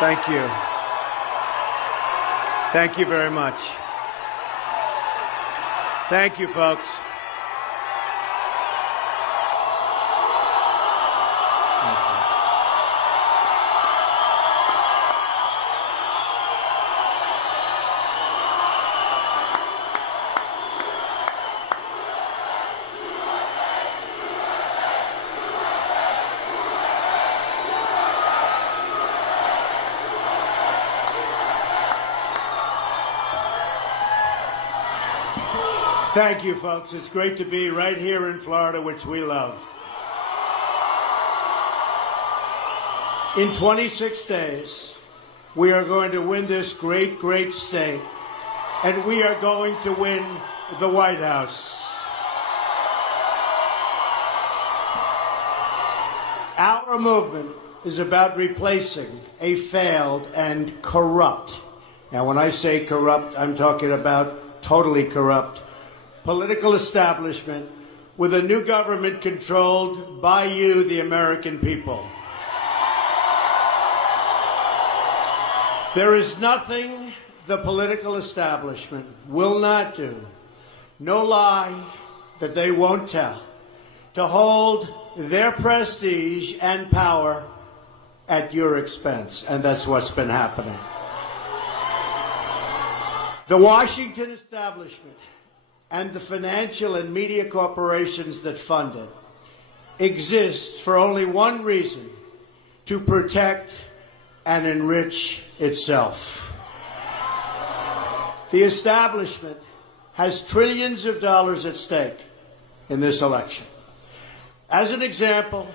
Thank you. Thank you very much. Thank you, folks. Thank you, folks. It's great to be right here in Florida, which we love. In 26 days, we are going to win this great, great state, and we are going to win the White House. Our movement is about replacing a failed and corrupt, now when I say corrupt, I'm talking about totally corrupt, political establishment with a new government controlled by you, the American people. There is nothing the political establishment will not do, no lie that they won't tell, to hold their prestige and power at your expense. And that's what's been happening. The Washington establishment and the financial and media corporations that fund it exist for only one reason: to protect and enrich itself. The establishment has trillions of dollars at stake in this election. As an example,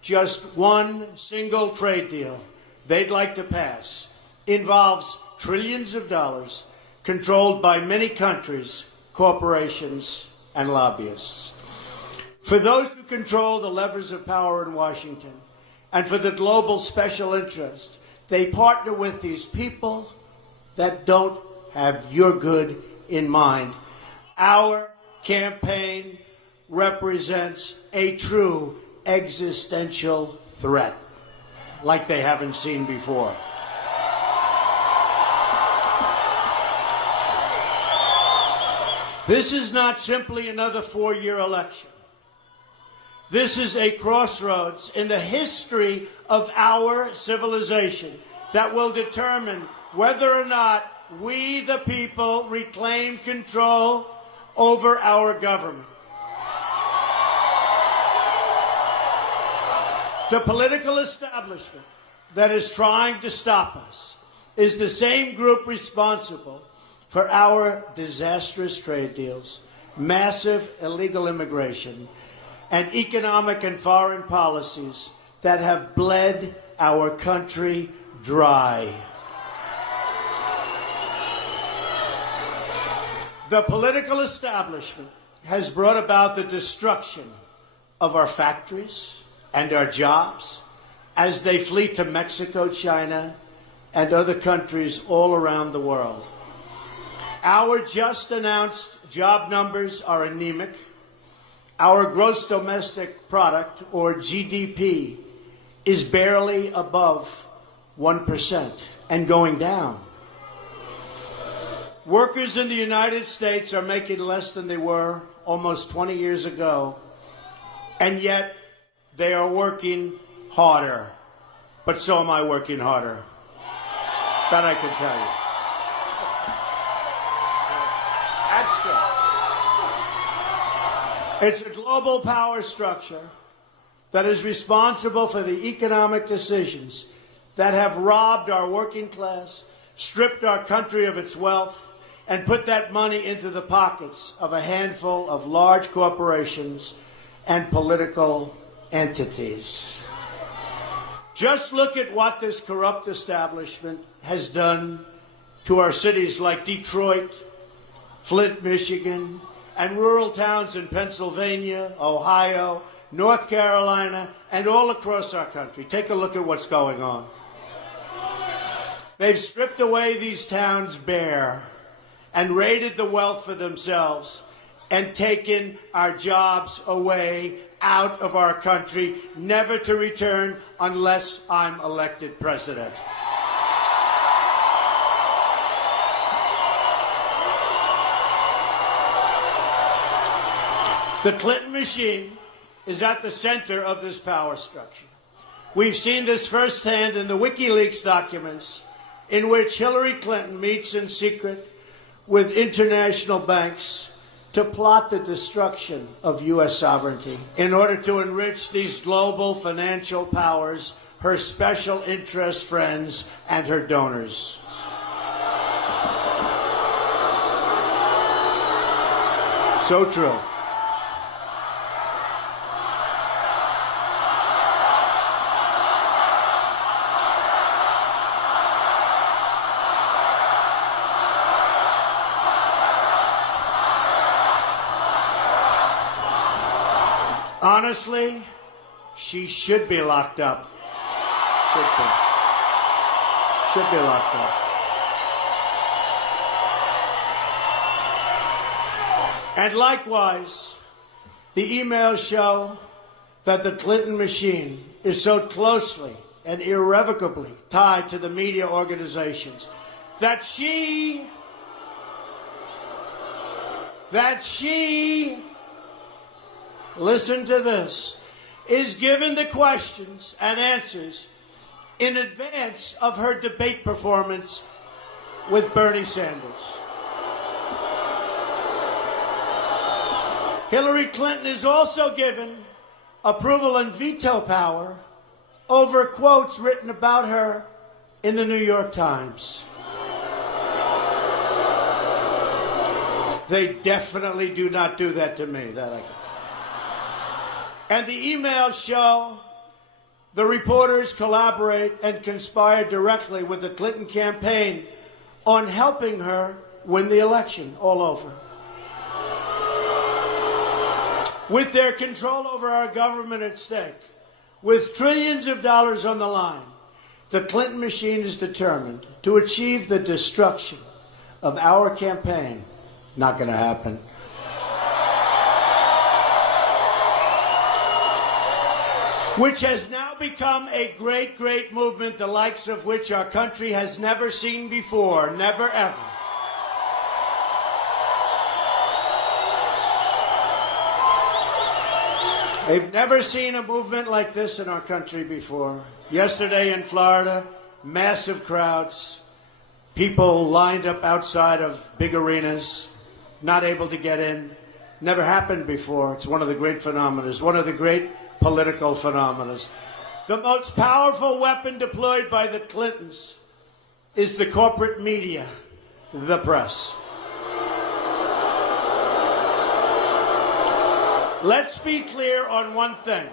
just one single trade deal they'd like to pass involves trillions of dollars controlled by many countries, corporations, and lobbyists. For those who control the levers of power in Washington, and for the global special interest, they partner with these people that don't have your good in mind. Our campaign represents a true existential threat, like they haven't seen before. This is not simply another four-year election. This is a crossroads in the history of our civilization that will determine whether or not we, the people, reclaim control over our government. The political establishment that is trying to stop us is the same group responsible for our disastrous trade deals, massive illegal immigration, and economic and foreign policies that have bled our country dry. The political establishment has brought about the destruction of our factories and our jobs as they flee to Mexico, China, and other countries all around the world. Our just announced job numbers are anemic. Our gross domestic product, or GDP, is barely above 1% and going down. Workers in the United States are making less than they were almost 20 years ago, and yet they are working harder. But so am I working harder. That I can tell you. It's a global power structure that is responsible for the economic decisions that have robbed our working class, stripped our country of its wealth, and put that money into the pockets of a handful of large corporations and political entities. Just look at what this corrupt establishment has done to our cities like Detroit, Flint, Michigan, and rural towns in Pennsylvania, Ohio, North Carolina, and all across our country. Take a look at what's going on. They've stripped away these towns bare and raided the wealth for themselves and taken our jobs away out of our country, never to return unless I'm elected president. The Clinton machine is at the center of this power structure. We've seen this firsthand in the WikiLeaks documents, in which Hillary Clinton meets in secret with international banks to plot the destruction of U.S. sovereignty in order to enrich these global financial powers, her special interest friends, and her donors. So true. Honestly, she should be locked up. Should be. Should be locked up. And likewise, the emails show that the Clinton machine is so closely and irrevocably tied to the media organizations that she listen to this, is given the questions and answers in advance of her debate performance with Bernie Sanders. Hillary Clinton is also given approval and veto power over quotes written about her in the New York Times. They definitely do not do that to me. And the emails show the reporters collaborate and conspire directly with the Clinton campaign on helping her win the election all over. With their control over our government at stake, with trillions of dollars on the line, the Clinton machine is determined to achieve the destruction of our campaign. Not going to happen. Which has now become a great, great movement, the likes of which our country has never seen before, never ever. They've never seen a movement like this in our country before. Yesterday in Florida, massive crowds, people lined up outside of big arenas, not able to get in. Never happened before. It's one of the great phenomena, one of the great political phenomena. The most powerful weapon deployed by the Clintons is the corporate media, the press. Let's be clear on one thing.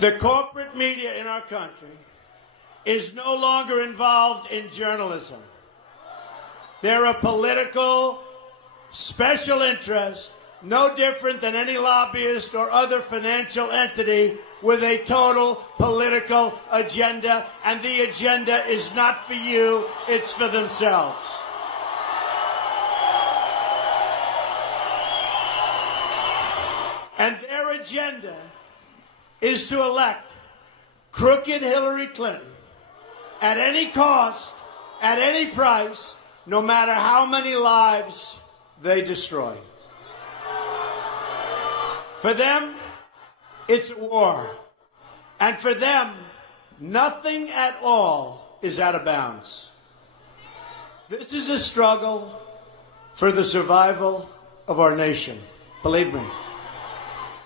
The corporate media in our country is no longer involved in journalism. They're a political special interest, no different than any lobbyist or other financial entity with a total political agenda, and the agenda is not for you, it's for themselves. And their agenda is to elect crooked Hillary Clinton at any cost, at any price, no matter how many lives they destroy. For them, it's a war. And for them, nothing at all is out of bounds. This is a struggle for the survival of our nation, believe me.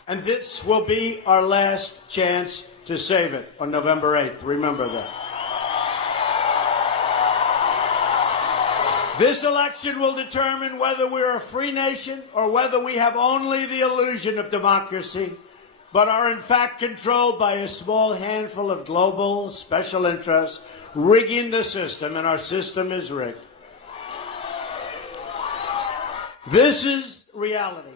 And this will be our last chance to save it on November 8th. Remember that. This election will determine whether we're a free nation or whether we have only the illusion of democracy, but are in fact controlled by a small handful of global special interests rigging the system, and our system is rigged. This is reality.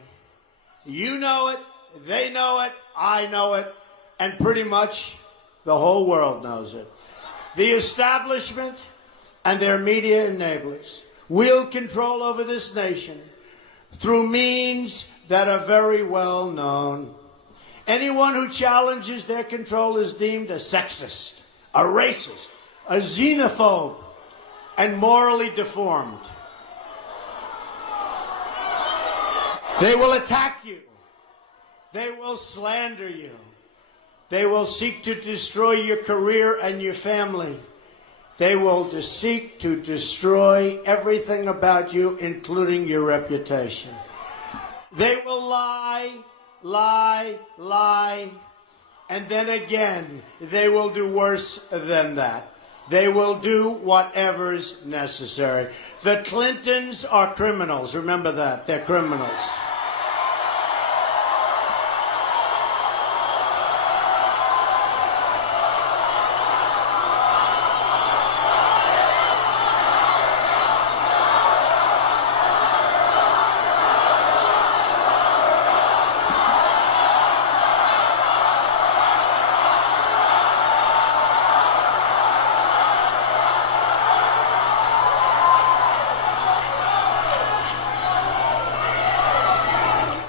You know it, they know it, I know it, and pretty much the whole world knows it. The establishment and their media enablers wield control over this nation through means that are very well known. Anyone who challenges their control is deemed a sexist, a racist, a xenophobe, and morally deformed. They will attack you. They will slander you. They will seek to destroy your career and your family. They will seek to destroy everything about you, including your reputation. They will lie, lie, lie, and then again, they will do worse than that. They will do whatever's necessary. The Clintons are criminals. Remember that. They're criminals.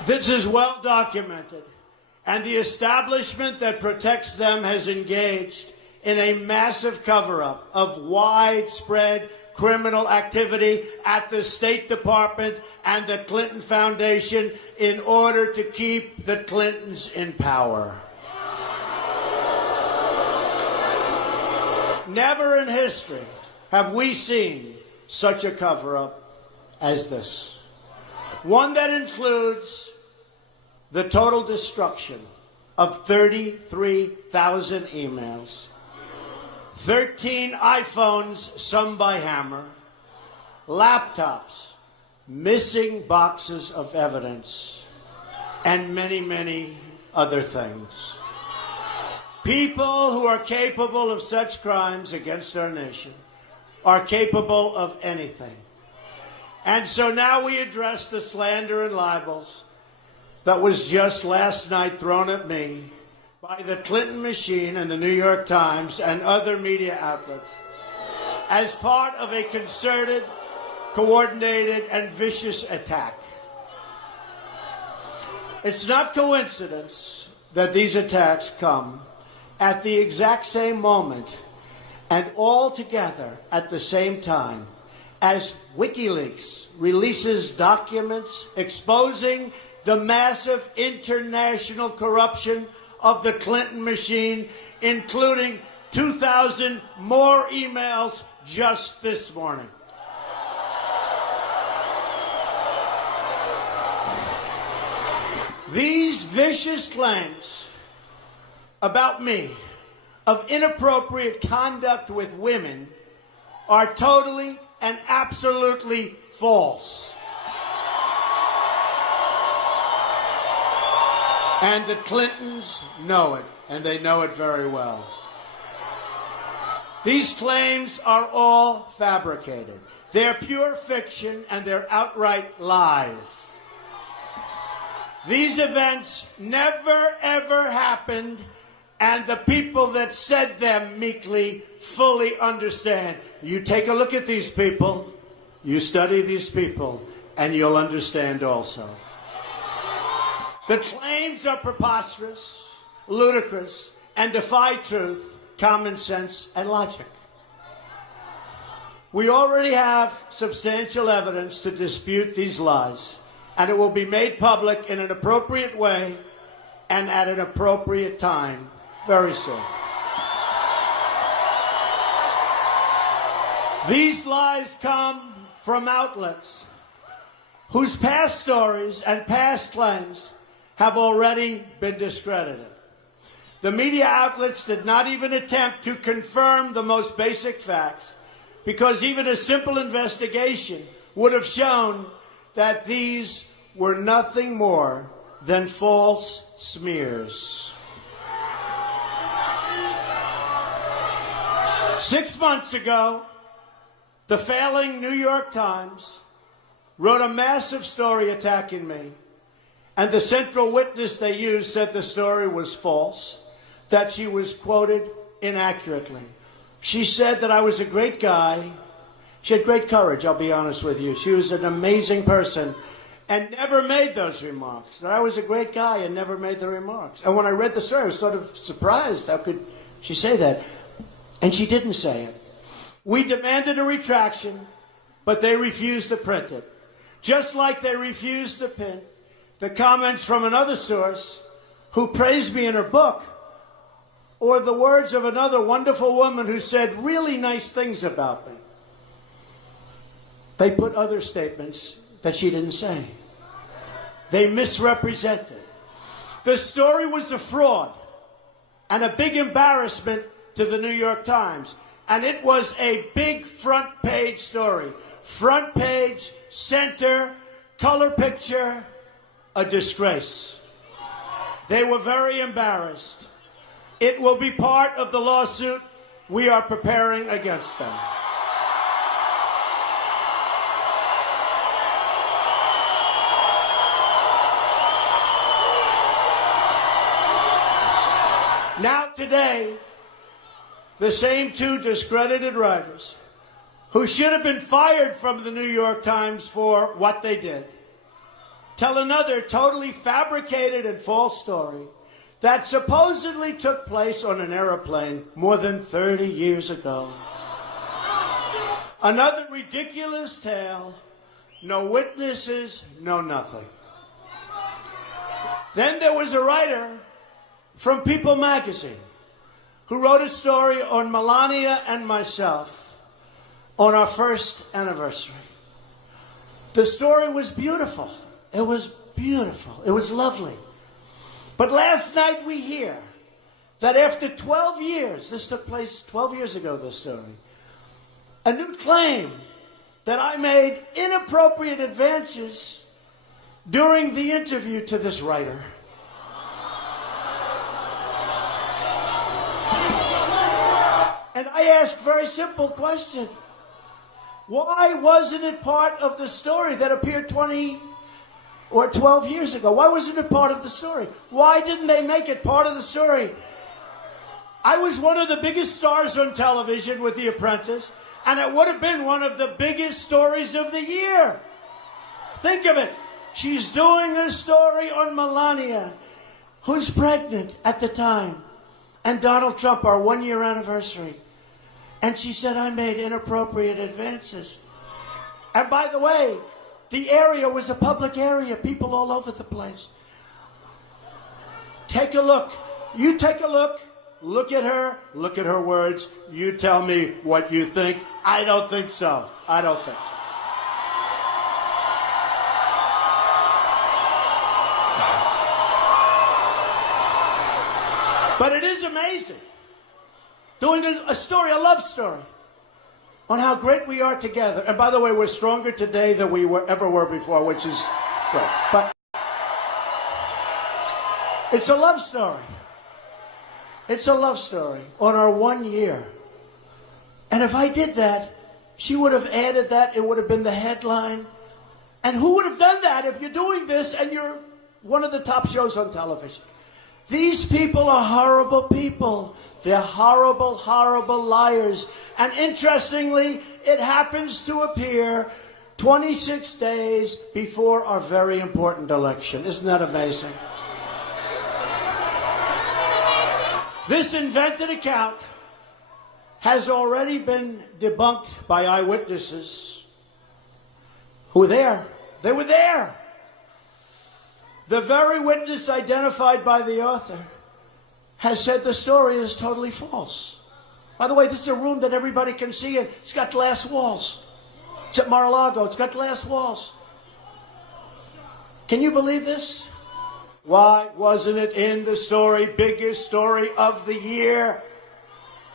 This is well documented, and the establishment that protects them has engaged in a massive cover-up of widespread criminal activity at the State Department and the Clinton Foundation in order to keep the Clintons in power. Never in history have we seen such a cover-up as this. One that includes the total destruction of 33,000 emails, 13 iPhones, some by hammer, laptops, missing boxes of evidence, and many, many other things. People who are capable of such crimes against our nation are capable of anything. And so now we address the slander and libels that was just last night thrown at me by the Clinton machine and the New York Times and other media outlets as part of a concerted, coordinated, and vicious attack. It's not coincidence that these attacks come at the exact same moment and all together at the same time as WikiLeaks releases documents exposing the massive international corruption of the Clinton machine, including 2,000 more emails just this morning. These vicious claims about me of inappropriate conduct with women are totally and absolutely false. And the Clintons know it, and they know it very well. These claims are all fabricated. They're pure fiction, and they're outright lies. These events never, ever happened, and the people that said them meekly fully understand. You take a look at these people, you study these people, and you'll understand also. The claims are preposterous, ludicrous, and defy truth, common sense, and logic. We already have substantial evidence to dispute these lies, and it will be made public in an appropriate way and at an appropriate time very soon. These lies come from outlets whose past stories and past claims have already been discredited. The media outlets did not even attempt to confirm the most basic facts, because even a simple investigation would have shown that these were nothing more than false smears. 6 months ago, the failing New York Times wrote a massive story attacking me. And the central witness they used said the story was false, that she was quoted inaccurately. She said that I was a great guy. She had great courage, I'll be honest with you. She was an amazing person and never made those remarks. That I was a great guy and never made the remarks. And when I read the story, I was sort of surprised. How could she say that? And she didn't say it. We demanded a retraction, but they refused to print it. Just like they refused to the comments from another source who praised me in her book, or the words of another wonderful woman who said really nice things about me. They put other statements that she didn't say. They misrepresented. The story was a fraud and a big embarrassment to the New York Times. And it was a big front page story. Front page, center, color picture, a disgrace. They were very embarrassed. It will be part of the lawsuit we are preparing against them. Now today, the same two discredited writers who should have been fired from the New York Times for what they did tell another totally fabricated and false story that supposedly took place on an airplane more than 30 years ago. Another ridiculous tale, no witnesses, no nothing. Then there was a writer from People magazine who wrote a story on Melania and myself on our first anniversary. The story was beautiful. It was beautiful. It was lovely. But last night we hear that after 12 years, this took place 12 years ago, this story, a new claim that I made inappropriate advances during the interview to this writer. And I asked a very simple question. Why wasn't it part of the story that appeared 20 or 12 years ago? Why wasn't it part of the story? Why didn't they make it part of the story? I was one of the biggest stars on television with The Apprentice, and it would have been one of the biggest stories of the year. Think of it. She's doing a story on Melania, who's pregnant at the time, and Donald Trump, our one-year anniversary. And she said, I made inappropriate advances. And by the way, the area was a public area, people all over the place. Take a look. You take a look. Look at her words. You tell me what you think. I don't think so. I don't think so. But it is amazing. Doing a story, a love story, on how great we are together. And by the way, we're stronger today than we ever were before, which is great. But it's a love story. It's a love story on our 1 year. And if I did that, she would have added that. It would have been the headline. And who would have done that if you're doing this and you're one of the top shows on television? These people are horrible people. They're horrible, horrible liars. And interestingly, it happens to appear 26 days before our very important election. Isn't that amazing? This invented account has already been debunked by eyewitnesses who were there. They were there. The very witness identified by the author has said the story is totally false. By the way, this is a room that everybody can see, and it's got glass walls. It's at Mar-a-Lago. It's got glass walls. Can you believe this? Why wasn't it in the story, biggest story of the year?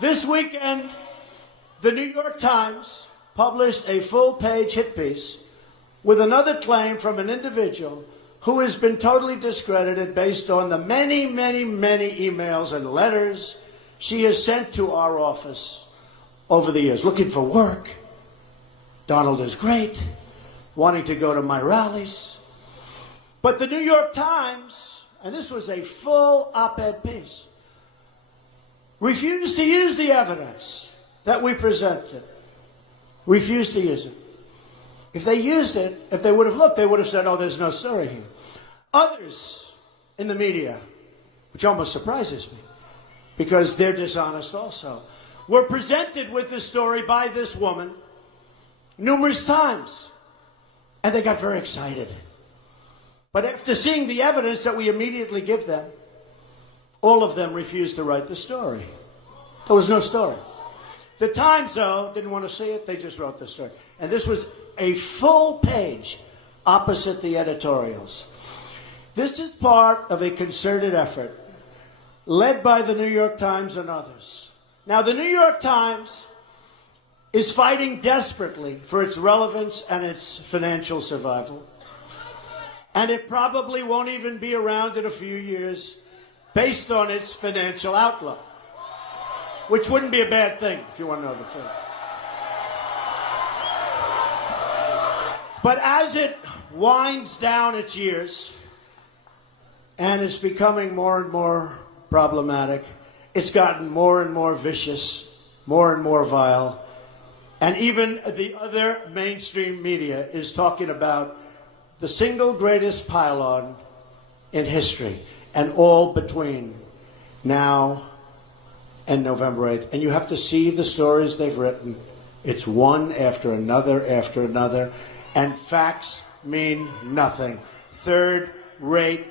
This weekend, the New York Times published a full-page hit piece with another claim from an individual who has been totally discredited based on the many, many, many emails and letters she has sent to our office over the years, looking for work. Donald is great, wanting to go to my rallies. But the New York Times, and this was a full op-ed piece, refused to use the evidence that we presented. Refused to use it. If they used it, if they would have looked, they would have said, oh, there's no story here. Others in the media, which almost surprises me, because they're dishonest also, were presented with this story by this woman numerous times. And they got very excited. But But after seeing the evidence that we immediately give them, all of them refused to write the story. There was no story. The Times, though, didn't want to see it. They just wrote the story. And this was a full page opposite the editorials. This is part of a concerted effort led by the New York Times and others. Now, the New York Times is fighting desperately for its relevance and its financial survival. And it probably won't even be around in a few years based on its financial outlook, which wouldn't be a bad thing if you want to know the truth. But as it winds down its years and is becoming more and more problematic, it's gotten more and more vicious, more and more vile, and even the other mainstream media is talking about the single greatest pile-on in history, and all between now and November 8th. And you have to see the stories they've written. It's one after another, and facts mean nothing. Third-rate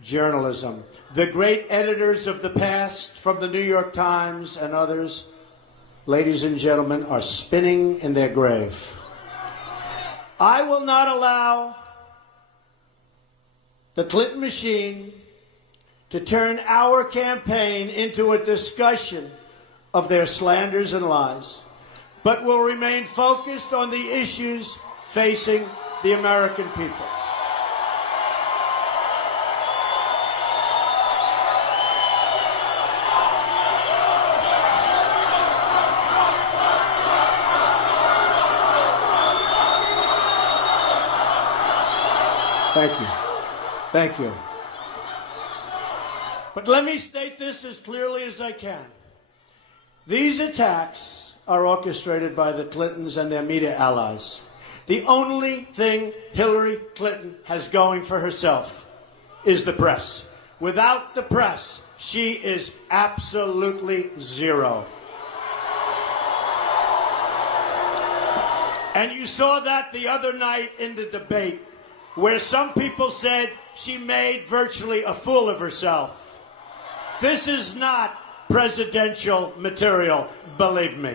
journalism. The great editors of the past, from the New York Times and others, ladies and gentlemen, are spinning in their grave. I will not allow the Clinton machine to turn our campaign into a discussion of their slanders and lies, but will remain focused on the issues facing the American people. Thank you. Thank you. But let me state this as clearly as I can. These attacks are orchestrated by the Clintons and their media allies. The only thing Hillary Clinton has going for herself is the press. Without the press, she is absolutely zero. And you saw that the other night in the debate, where some people said she made virtually a fool of herself. This is not presidential material, believe me.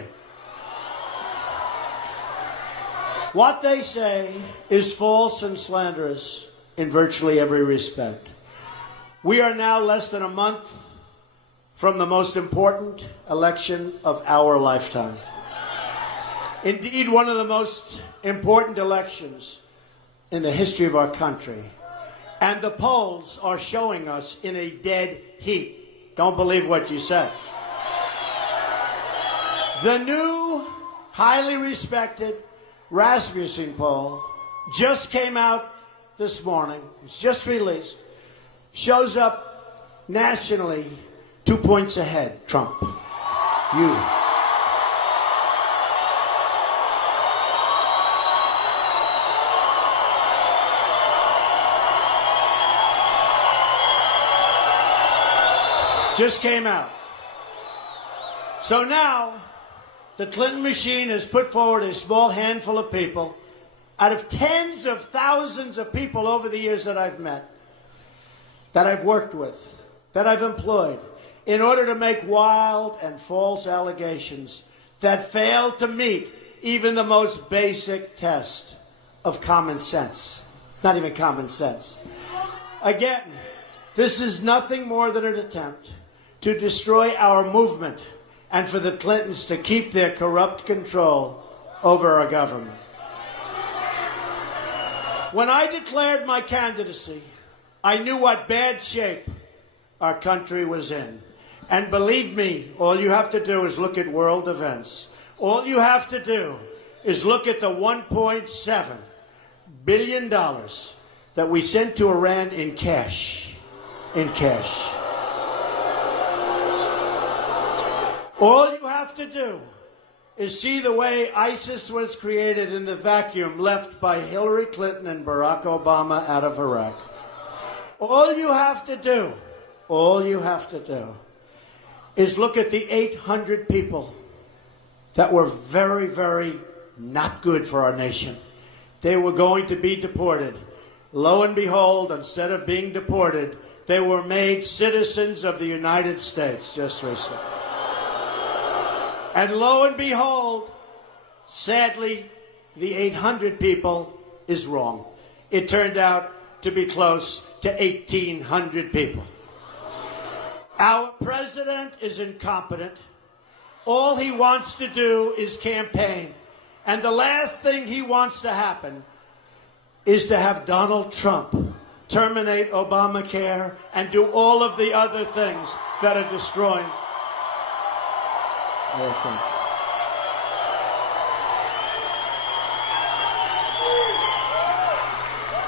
What they say is false and slanderous in virtually every respect. We are now less than a month from the most important election of our lifetime. Indeed, one of the most important elections in the history of our country. And the polls are showing us in a dead heat. Don't believe what you said. The new, highly respected Rasmussen poll just came out this morning. It's just released. Shows up nationally 2 points ahead, Trump. You. Just came out. So now, the Clinton machine has put forward a small handful of people out of tens of thousands of people over the years that I've met, that I've worked with, that I've employed, in order to make wild and false allegations that fail to meet even the most basic test of common sense. Not even common sense. Again, this is nothing more than an attempt to destroy our movement and for the Clintons to keep their corrupt control over our government. When I declared my candidacy, I knew what bad shape our country was in. And believe me, all you have to do is look at world events. All you have to do is look at the $1.7 billion that we sent to Iran in cash. In cash. All you have to do is see the way ISIS was created in the vacuum left by Hillary Clinton and Barack Obama out of Iraq. All you have to do is look at the 800 people that were very, very not good for our nation. They were going to be deported. lo and behold, instead of being deported, they were made citizens of the United States just recently. And lo and behold, sadly, the 800 people is wrong. It turned out to be close to 1,800 people. Our president is incompetent. All he wants to do is campaign. And the last thing he wants to happen is to have Donald Trump terminate Obamacare and do all of the other things that are destroying our country.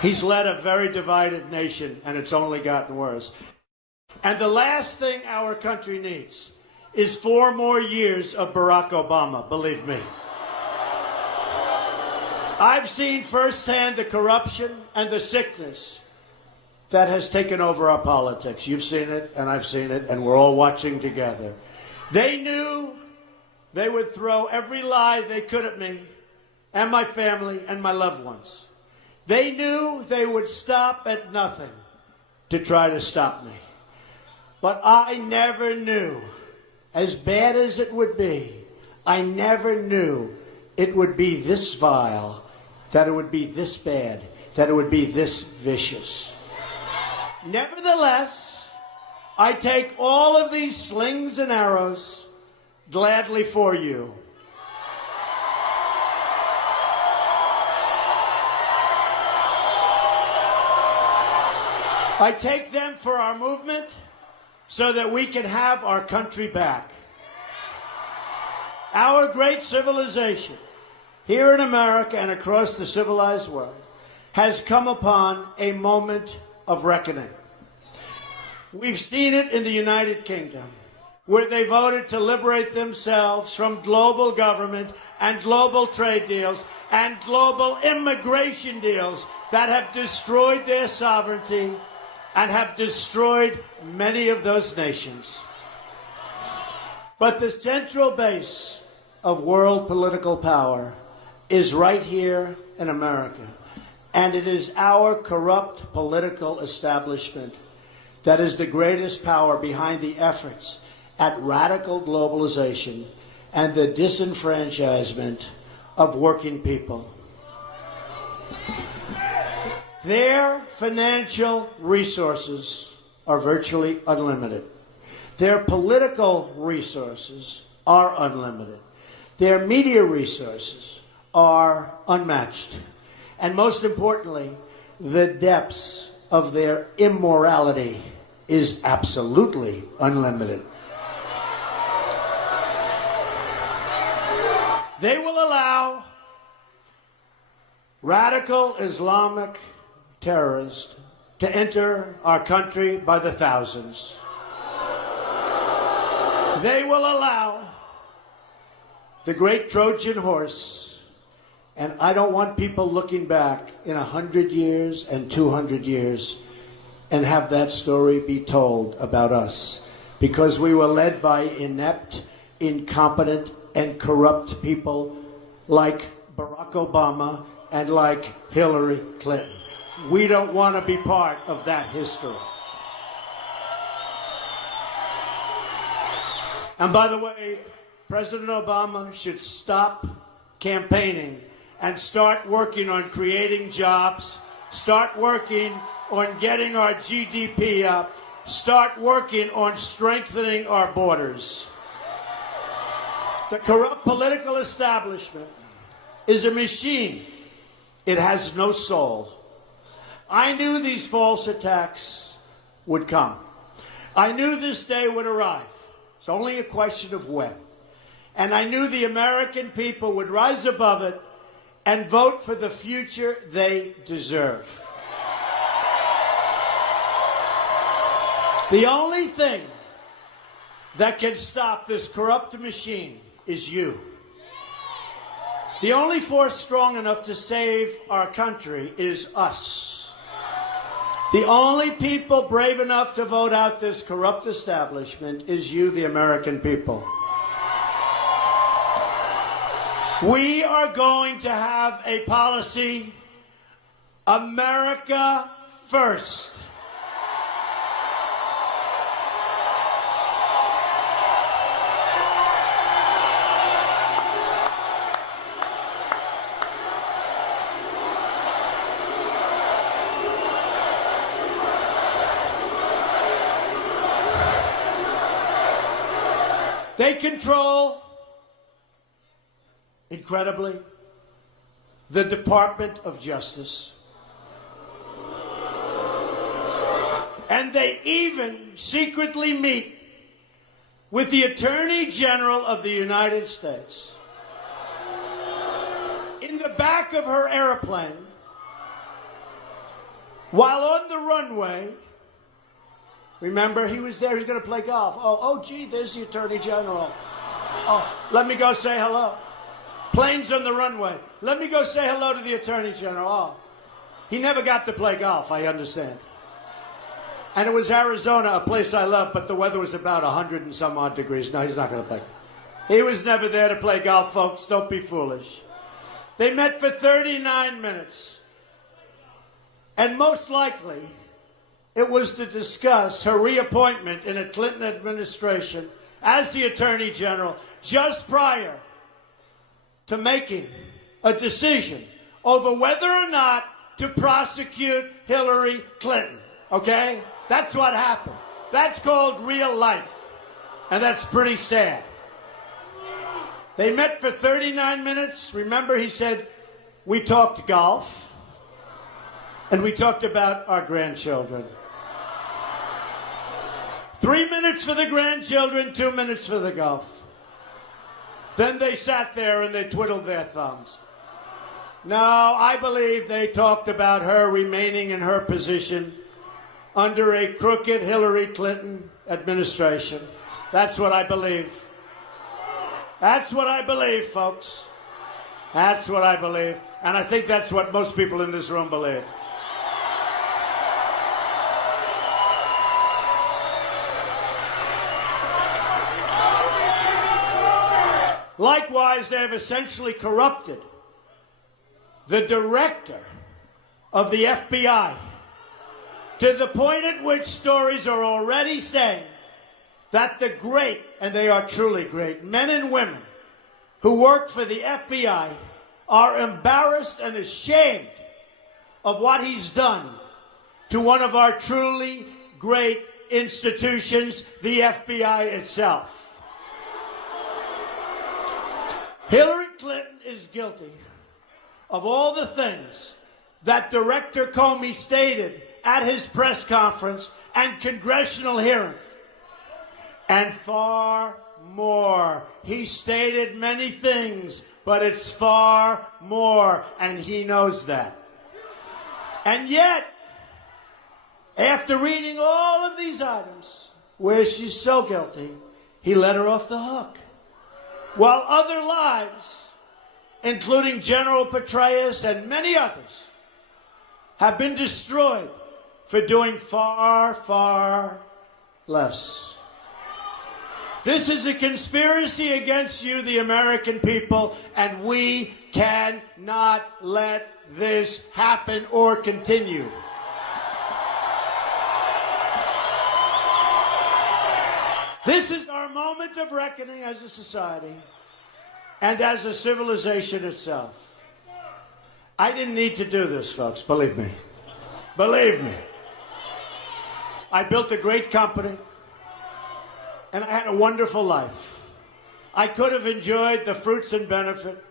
He's led a very divided nation, and it's only gotten worse. And the last thing our country needs is 4 more years of Barack Obama, believe me. I've seen firsthand the corruption and the sickness that has taken over our politics. You've seen it, and I've seen it, and we're all watching together. They knew they would throw every lie they could at me and my family and my loved ones. They knew they would stop at nothing to try to stop me. But I never knew, as bad as it would be, I never knew it would be this vile, that it would be this bad, that it would be this vicious. Nevertheless, I take all of these slings and arrows gladly for you. I take them for our movement so that we can have our country back. Our great civilization here in America and across the civilized world has come upon a moment of reckoning. We've seen it in the United Kingdom, where they voted to liberate themselves from global government and global trade deals and global immigration deals that have destroyed their sovereignty and have destroyed many of those nations. But the central base of world political power is right here in America. And it is our corrupt political establishment that is the greatest power behind the efforts at radical globalization and the disenfranchisement of working people. Their financial resources are virtually unlimited. Their political resources are unlimited. Their media resources are unmatched. And most importantly, the depths of their immorality is absolutely unlimited. They will allow radical Islamic terrorists to enter our country by the thousands. They will allow the great Trojan horse, and I don't want people looking back in 100 years and 200 years and have that story be told about us, because we were led by inept, incompetent, and corrupt people like Barack Obama and like Hillary Clinton. We don't want to be part of that history. And by the way, President Obama should stop campaigning and start working on creating jobs, start working on getting our GDP up, start working on strengthening our borders. The corrupt political establishment is a machine. It has no soul. I knew these false attacks would come. I knew this day would arrive. It's only a question of when. And I knew the American people would rise above it and vote for the future they deserve. The only thing that can stop this corrupt machine is you. The only force strong enough to save our country is us. The only people brave enough to vote out this corrupt establishment is you, the American people. We are going to have a policy America first. They control, incredibly, the Department of Justice. And they even secretly meet with the Attorney General of the United States. In the back of her airplane, while on the runway, remember, he was there, he was going to play golf. Oh, gee, there's the Attorney General. Oh, let me go say hello. Planes on the runway. Let me go say hello to the Attorney General. Oh, he never got to play golf, I understand. And it was Arizona, a place I love, but the weather was about 100 and some odd degrees. No, he's not going to play. He was never there to play golf, folks. Don't be foolish. They met for 39 minutes. And most likely, it was to discuss her reappointment in a Clinton administration as the Attorney General just prior to making a decision over whether or not to prosecute Hillary Clinton. Okay? That's what happened. That's called real life. And that's pretty sad. They met for 39 minutes. Remember, he said, we talked golf and we talked about our grandchildren. 3 minutes for the grandchildren, 2 minutes for the golf. Then they sat there and they twiddled their thumbs. No, I believe they talked about her remaining in her position under a crooked Hillary Clinton administration. That's what I believe. That's what I believe, folks. That's what I believe. And I think that's what most people in this room believe. Likewise, they have essentially corrupted the director of the FBI to the point at which stories are already saying that the great, and they are truly great, men and women who work for the FBI are embarrassed and ashamed of what he's done to one of our truly great institutions, the FBI itself. Hillary Clinton is guilty of all the things that Director Comey stated at his press conference and congressional hearings. And far more. He stated many things, but it's far more, and he knows that. And yet, after reading all of these items, where she's so guilty, he let her off the hook. While other lives, including General Petraeus and many others, have been destroyed for doing far, far less. This is a conspiracy against you, the American people, and we cannot let this happen or continue. This is our moment of reckoning as a society and as a civilization itself. I didn't need to do this, folks, believe me. Believe me. I built a great company, and I had a wonderful life. I could have enjoyed the fruits and benefit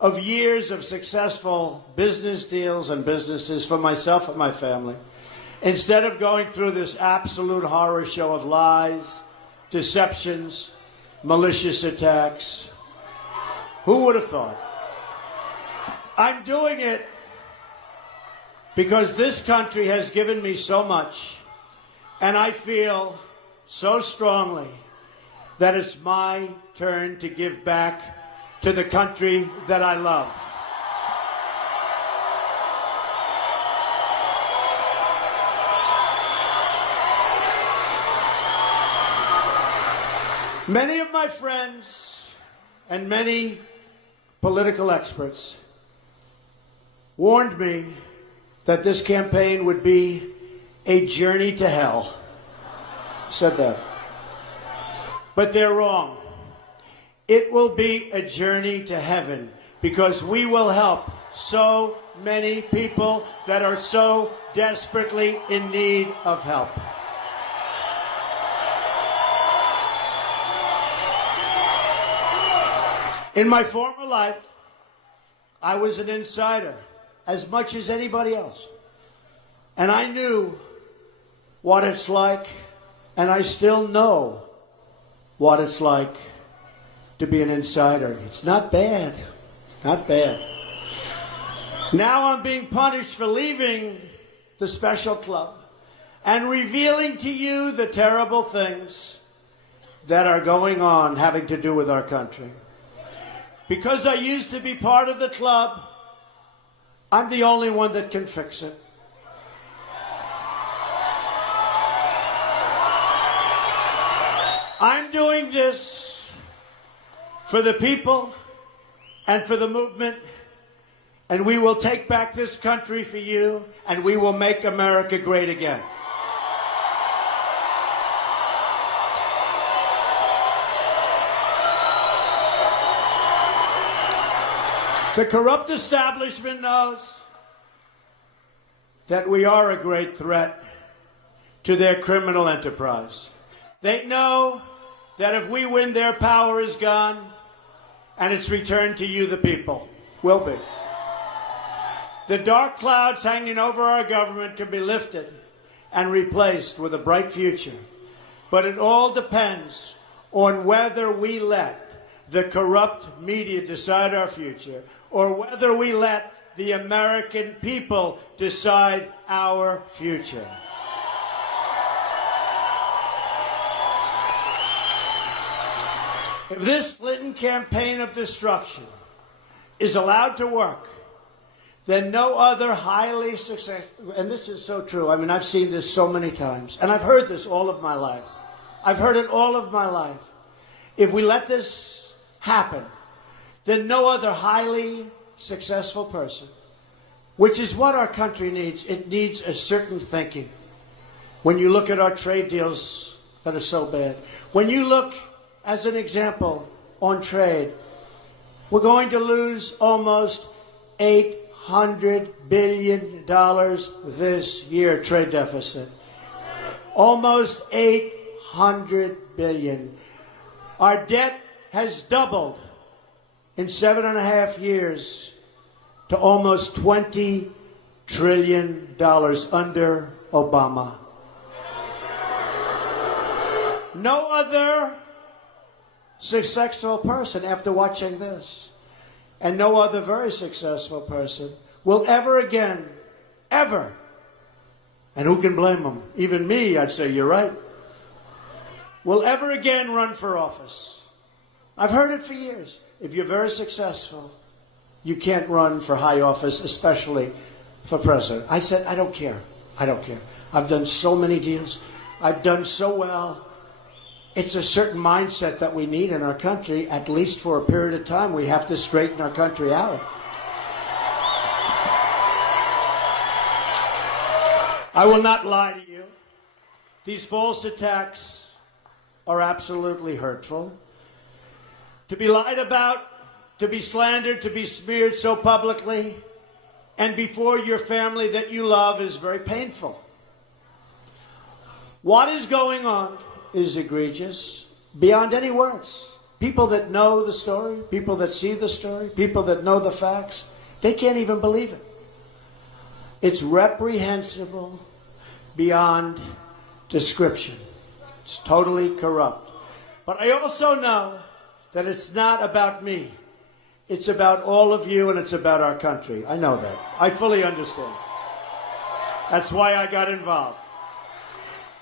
of years of successful business deals and businesses for myself and my family, instead of going through this absolute horror show of lies, deceptions, malicious attacks. Who would have thought? I'm doing it because this country has given me so much, and I feel so strongly that it's my turn to give back to the country that I love. Many of my friends and many political experts warned me that this campaign would be a journey to hell. Said that. But they're wrong. It will be a journey to heaven because we will help so many people that are so desperately in need of help. In my former life, I was an insider as much as anybody else. And I knew what it's like, and I still know what it's like to be an insider. It's not bad. It's not bad. Now I'm being punished for leaving the special club and revealing to you the terrible things that are going on having to do with our country. Because I used to be part of the club, I'm the only one that can fix it. I'm doing this for the people and for the movement, and we will take back this country for you, and we will make America great again. The corrupt establishment knows that we are a great threat to their criminal enterprise. They know that if we win, their power is gone, and it's returned to you, the people. Will be. The dark clouds hanging over our government can be lifted and replaced with a bright future. But it all depends on whether we let the corrupt media decide our future, or whether we let the American people decide our future. If this Clinton campaign of destruction is allowed to work, then no other highly successful, and this is so true, I mean, I've seen this so many times, and I've heard this all of my life. I've heard it all of my life. If we let this happen, then no other highly successful person, which is what our country needs. It needs a certain thinking. When you look at our trade deals that are so bad, when you look, as an example, on trade, we're going to lose almost $800 billion this year, trade deficit. Almost $800 billion. Our debt has doubled in 7.5 years to almost $20 trillion under Obama. No other successful person, after watching this, and no other very successful person will ever again, ever, and who can blame them? Even me, I'd say you're right, will ever again run for office. I've heard it for years. If you're very successful, you can't run for high office, especially for president. I said, I don't care. I don't care. I've done so many deals. I've done so well. It's a certain mindset that we need in our country, at least for a period of time. We have to straighten our country out. I will not lie to you. These false attacks are absolutely hurtful. To be lied about, to be slandered, to be smeared so publicly, and before your family that you love is very painful. What is going on is egregious, beyond any words. People that know the story, people that see the story, people that know the facts, they can't even believe it. It's reprehensible beyond description. It's totally corrupt. But I also know that it's not about me. It's about all of you, and it's about our country. I know that. I fully understand. That's why I got involved.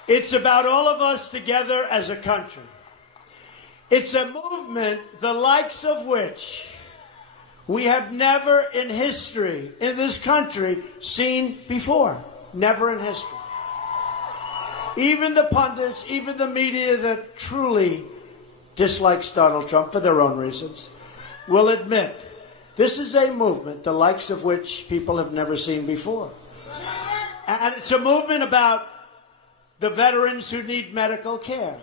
It's about all of us together as a country. It's a movement the likes of which we have never in history, in this country, seen before. Never in history. Even the pundits, even the media that truly dislikes Donald Trump for their own reasons, will admit this is a movement the likes of which people have never seen before. And it's a movement about the veterans who need medical care.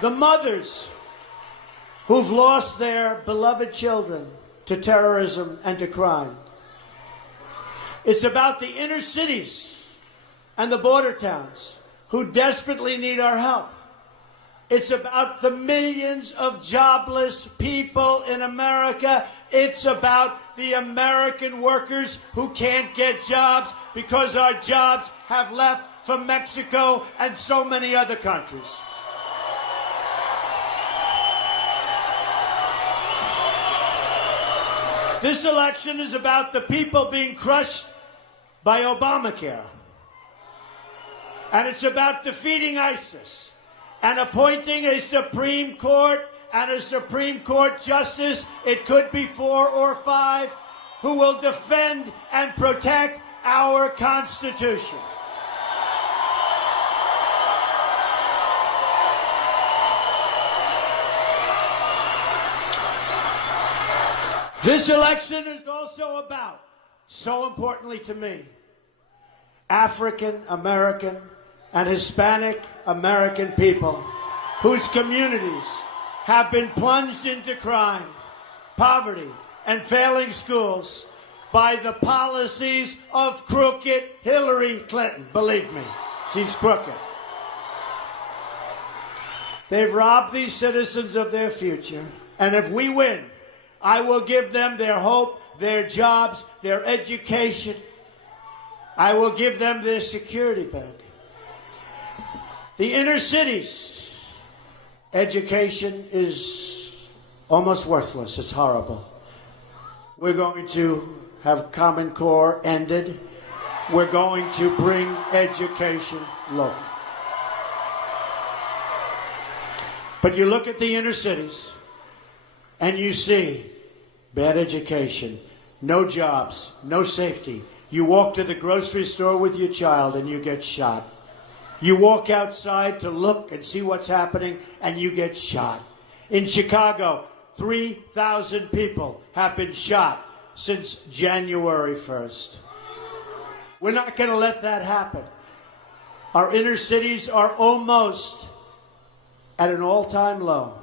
The mothers who've lost their beloved children to terrorism and to crime. It's about the inner cities and the border towns who desperately need our help. It's about the millions of jobless people in America. It's about the American workers who can't get jobs because our jobs have left for Mexico and so many other countries. This election is about the people being crushed by Obamacare. And it's about defeating ISIS and appointing a Supreme Court and a Supreme Court justice, it could be 4 or 5, who will defend and protect our Constitution. This election is also about, so importantly to me, African American and Hispanic American people whose communities have been plunged into crime, poverty, and failing schools by the policies of crooked Hillary Clinton. Believe me, she's crooked. They've robbed these citizens of their future, and if we win, I will give them their hope, their jobs, their education. I will give them their security back. The inner cities, education is almost worthless. It's horrible. We're going to have Common Core ended. We're going to bring education local. But you look at the inner cities, and you see bad education, no jobs, no safety. You walk to the grocery store with your child and you get shot. You walk outside to look and see what's happening and you get shot. In Chicago, 3,000 people have been shot since January 1st. We're not going to let that happen. Our inner cities are almost at an all-time low,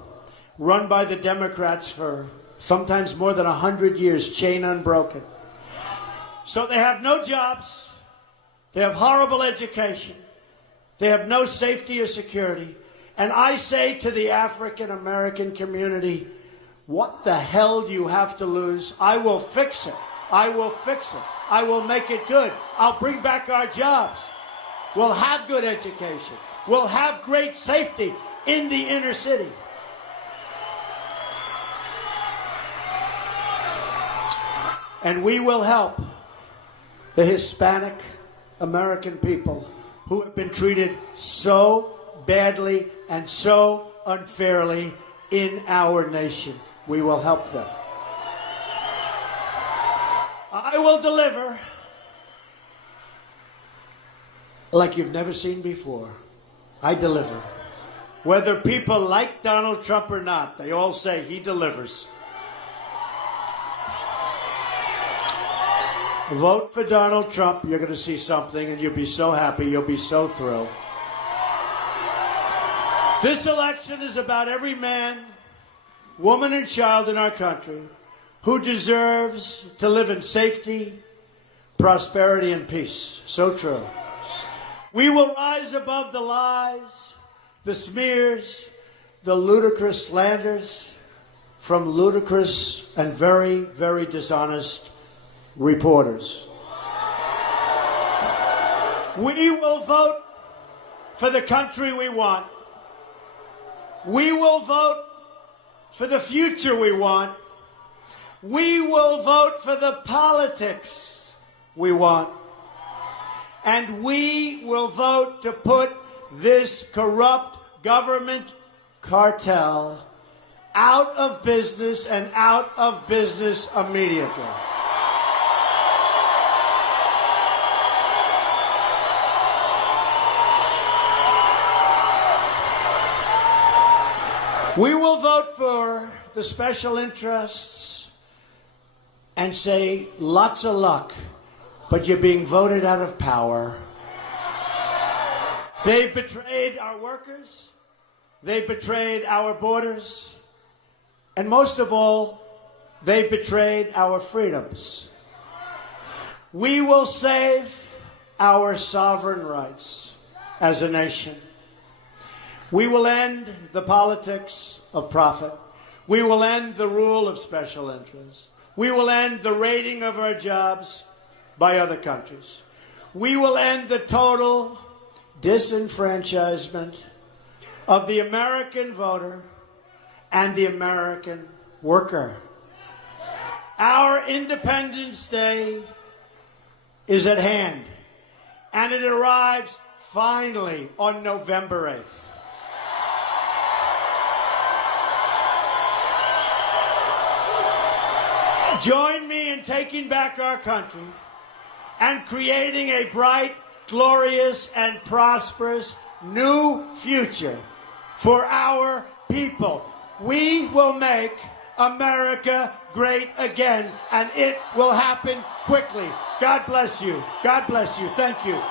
run by the Democrats for sometimes more than 100 years, chain unbroken. So they have no jobs, they have horrible education, they have no safety or security. And I say to the African American community, what the hell do you have to lose? I will fix it. I will fix it. I will make it good. I'll bring back our jobs. We'll have good education. We'll have great safety in the inner city. And we will help the Hispanic American people who have been treated so badly and so unfairly in our nation. We will help them. I will deliver like you've never seen before. I deliver. Whether people like Donald Trump or not, they all say he delivers. Vote for Donald Trump. You're going to see something, and you'll be so happy. You'll be so thrilled. This election is about every man, woman, and child in our country who deserves to live in safety, prosperity, and peace. So true. We will rise above the lies, the smears, the ludicrous slanders from ludicrous and very, very dishonest reporters. We will vote for the country we want. We will vote for the future we want. We will vote for the politics we want. And we will vote to put this corrupt government cartel out of business and out of business immediately. We will vote for the special interests and say, lots of luck, but you're being voted out of power. They've betrayed our workers. They've betrayed our borders. And most of all, they've betrayed our freedoms. We will save our sovereign rights as a nation. We will end the politics of profit. We will end the rule of special interests. We will end the raiding of our jobs by other countries. We will end the total disenfranchisement of the American voter and the American worker. Our Independence Day is at hand, and it arrives finally on November 8th. Join me in taking back our country and creating a bright, glorious, and prosperous new future for our people. We will make America great again, and it will happen quickly. God bless you. God bless you. Thank you.